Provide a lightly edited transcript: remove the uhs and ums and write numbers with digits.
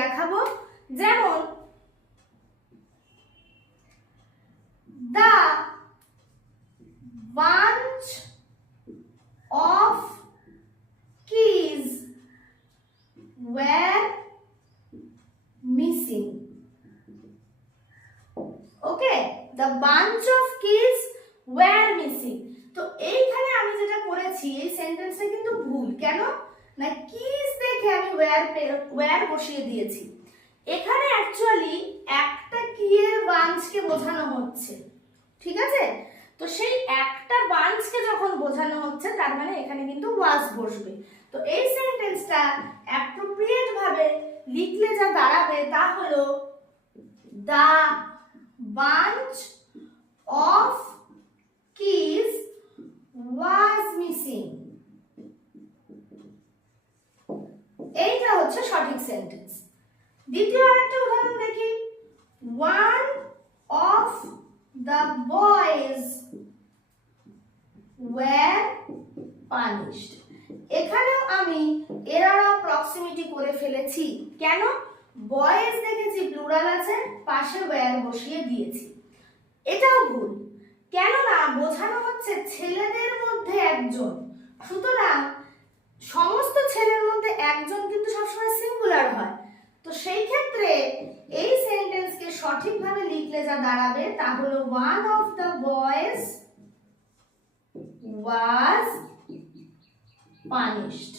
দেখাবো। যেমন the bunch of keys were missing. Okay, the bunch of keys were missing. তো এইখানে আমি যেটা করেছি এই সেন্টেন্সটা কিন্তু ভুল। কেন না, কিজ দেখে আমি ওয়্যার বসিয়ে দিয়েছি। এখানে অ্যাকচুয়ালি একটা কি এর বাঞ্চকে বোঝানো হচ্ছে, ঠিক আছে? তো সেই একটা বাঞ্চকে যখন বোঝানো হচ্ছে তার মানে এখানে কিন্তু ওয়াজ বসবে। তো এই সেন্টেন্সটা অ্যাপ্রোপ্রিয়েট ভাবে লিখলে যা দাঁড়াবে তা হলো the bunch of keys was missing. এইটা হচ্ছে সঠিক সেন্টেন্স। দ্বিতীয় আরেকটা উদাহরণ দেখি। one of the boys were punished. এখানেও আমি এরর অফ প্রক্সিমিটি করে ফেলেছি। কেন? বয়েজ দেখেছি প্লুরাল আছে, পাশে ওয়্যার বসিয়ে দিয়েছি। এটাও ভুল। কেননা বোঝানো হচ্ছে ছেলেদের মধ্যে একজন, সুতরাং সমস্ত ছেলের মধ্যে একজন কিন্তু সবসময় সিঙ্গুলার হয়। তো সেই ক্ষেত্রে এই সেন্টেন্সকে সঠিকভাবে লিখলে যা দাঁড়াবে তা হলো one of the boys was punished.